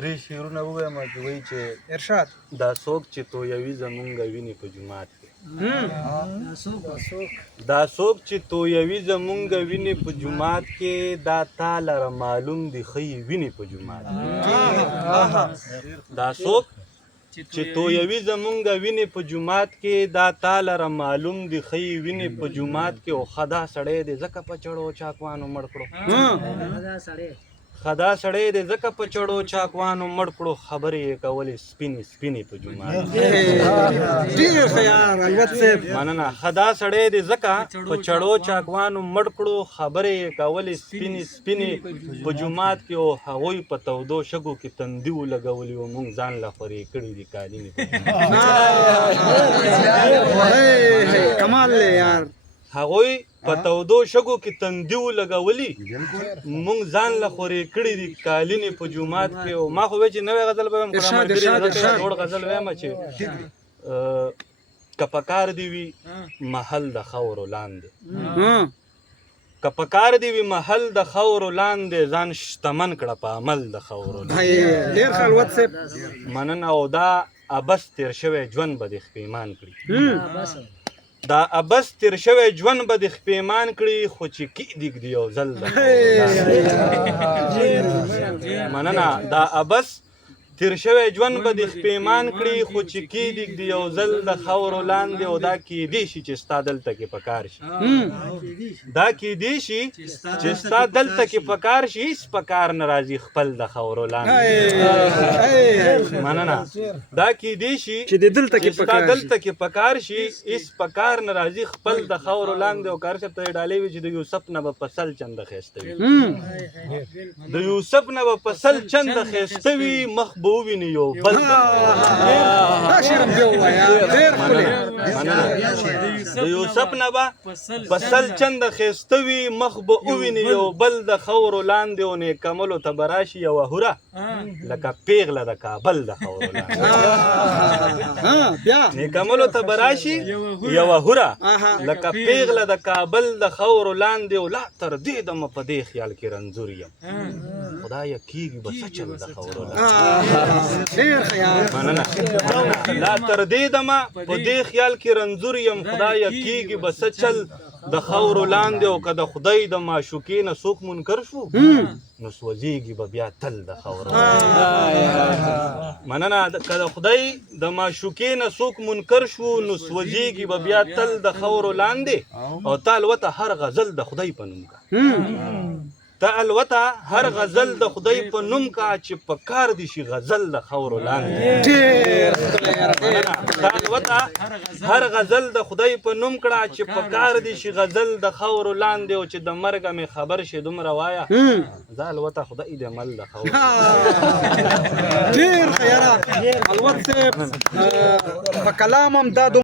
درې شعرونه ووایم چې وایي چې ارشاد دا څوک چې تویوي زمونږ وینې په جومات کې دا څوک چې تویوي زمونږ وینې په جومات کې دا تا لره معلوم دي ښیي وینې په جومات کې دا څوک چې تویوي زمونږ وینې په جومات کې دا تا لره معلوم دي ښیي وینې په جومات کې او خدا سړی دی ځکه په چړو چاکوانو مړ کړو خدا سړی دی ځکه په چړو چاکوانو مړ کړو خبرې یې کولې سپینې سپینې په جومات مننه خدا سړی دی ځکه په چړو چاکوانو مړ کړو خبرې یې کولې سپینې سپینې په جومات کې او هغوی په تودو شګو کې تندي ولګولي او موږ ځان له خورې کړي دي کالینې کمال دی یار هغوی په تودو شګو کې تندي ولګولي مونږ ځان له خورې کړي دي کالینې په جومات کې او ما خو وایي چې نوی غزل به وایم جوړ غزل وایم چې که په کار دې وي محل د خاورو لاندې که په کار دې وي محل د خاورو لاندې ځان شتمن کړه په عمل د خاورو لاندې مننه او دا ابس تیر شوی ژوند به دې خپېمان کړي دا ابس تیر شوی ژوند به دې خپېمان کړي خو چې کېږدي یو ځل مننه دا ابس تیر شوی ژوند به دې خپېمان کړي خو چې کېږدي یو ځل د خاورو لاندې او دا کېدی شي چې ستا دلته کې په کار شي دا کېدی شي چې ستا دلته کې په کار شي هېڅ په کار نه راځي خپل د خاورو لاندې مننه دا کېدی شي چې ستا دلته کې په کار شي هېڅ په کار نه راځي خپل د خاورو لاندې او کار صاحب ته یې ډالۍ وي چې د یوسف نه به په سل چنده ښایسته وي د یوسف نه به په سل چنده ښایسته وي مخ به وویني یو بل د یوسف نه به په سل چنده ښایسته وي مخ به وویني یو بل د خاورو لاندې او نیکملو ته به راشي یوه هوره لکه پیغله د کابل د خاورو لاندې نیکملو ته به راشي یوه هوره لکه پیغله د کابل د خاورو لاندې او لا تر دې دمه په دې خیال کې رنځور یم خدایه کېږي به څه چل د خاورو مننه لا تر دې دمه په دې خیال کې رنځور یم خدایه کېږي به څه چل د خاورو لاندې او که د خدای د معشوقې نه څوک منکر شو نو سوځېږي به بیا تل د خاورو مننه که د خدای د معشوقې نه څوک منکر شو نو سوځېږي به بیا تل د خاورو لاندې او تا الوته هر غزل د خدای په نوم کا ته الوته هر غزل د خدای په نوم کا چې په کار دي شي غزل د خاورو لاندې ته الوته هر غزل د خدای په نوم کړه چې په کار دي شي غزل د خاورو لاندې او چې د مرګه مې خبر شي دومره وایه زه الوته خدای دې مل د خاورو ډېر ښه یاره الوت صاحب په کلام هم دا